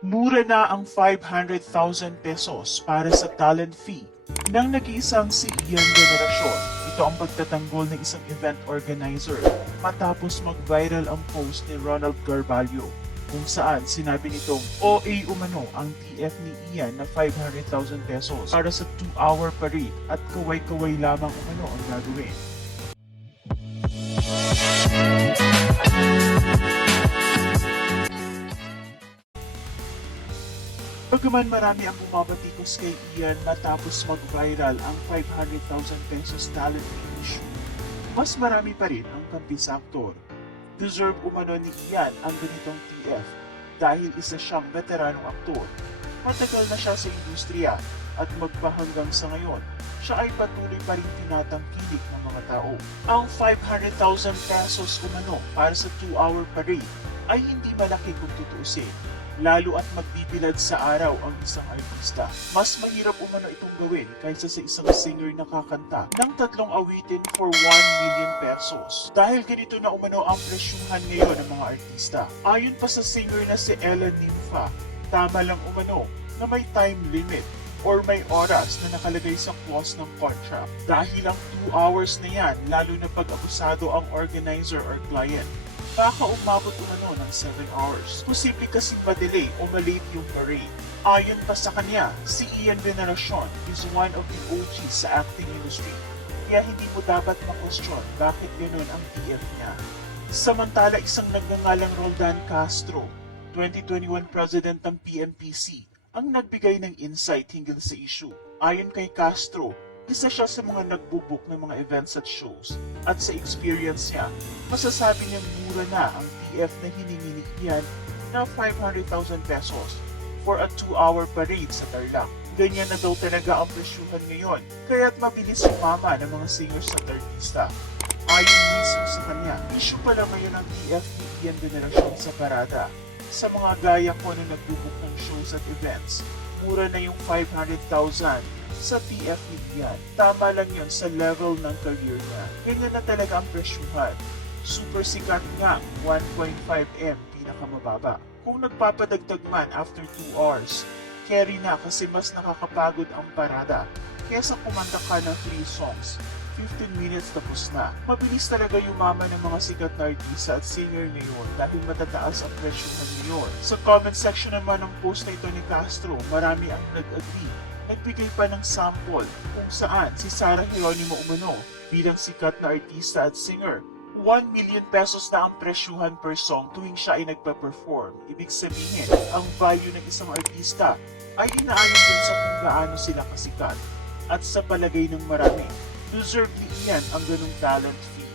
Mura na ang 500,000 pesos para sa talent fee ng nag-iisang si Ian Veneracion. Ito ang pagtatanggol ng isang event organizer matapos mag-viral ang post ni Ronald Carvalho kung saan sinabi nitong OA umano ang TF ni Ian na 500,000 pesos para sa 2-hour parade at kaway-kaway lamang umano ang gagawin. Bagaman marami ang bumabatikos kay Ian matapos mag-viral ang 500,000 pesos talent issue, mas marami pa rin ang kampi sa aktor. Deserve umano ni Ian ang ganitong TF dahil isa siyang veteranong aktor. Matagal na siya sa industriya at magpahanggang sa ngayon, siya ay patuloy pa rin tinatangkilik ng mga tao. Ang 500,000 pesos umano para sa 2-hour parade ay hindi malaki kung tutuusin, lalo at magbibilad sa araw ang isang artista. Mas mahirap umano itong gawin kaysa sa isang singer na kakanta ng 3 awitin for 1 million pesos. Dahil ganito na umano ang presyuhan ngayon ng mga artista. Ayon pa sa singer na si Ella Nympha, tama lang umano na may time limit or may oras na nakalagay sa clause ng contract. Dahil ang 2 hours na yan, lalo na pag abusado ang organizer or client, baka umabot umano ng 7 hours. Posible kasing ma-delay o malate yung parade. Ayon pa sa kanya, si Ian Veneracion is one of the OGs sa acting industry. Kaya hindi mo dapat ma-question bakit ganun ang TF niya. Samantala, isang nagngangalang Roldan Castro, 2021 president ng PMPC, ang nagbigay ng insight hinggil sa issue. Ayon kay Castro, isa siya sa mga nagbubook ng mga events at shows. At sa experience niya, masasabi niyang mura na ang TF na hiningi ni Ian na 500,000 pesos for a 2-hour parade sa Tarlac. Ganyan na daw talaga ang presyuhan ngayon, kaya't mabilis sumama ng mga singers at artista. Ayon mismo sa kanya, issue pala ngayon ang TF ni Ian Veneracion sa parada. Sa mga gaya ko na nagbubook ng shows at events, mura na yung 500,000 sa TF ni Ian. Tama lang yun sa level ng career niya. Ganyan na talaga ang presyuhan. Super sikat nga, 1.5M pinakamababa. Kung nagpapadagdag man after 2 hours, carry na kasi mas nakakapagod ang parada. Kesa kumanta ka ng 3 songs, 15 minutes tapos na. Mabilis talaga yumaman ng mga sikat na artista at singer ngayon dahil matataas ang presyuhan ngayon. Sa comment section naman ng post na ito ni Castro, marami ang nag-agree. Nagbigay pa ng sample kung saan si Sarah Geronimo umano bilang sikat na artista at singer. 1 million pesos na ang presyuhan per song tuwing siya ay nagpa-perform. Ibig sabihin, ang value ng isang artista ay inaayon din sa kung gaano sila kasikat. At sa palagay ng marami, deserve ni Ian ang ganung talent fee.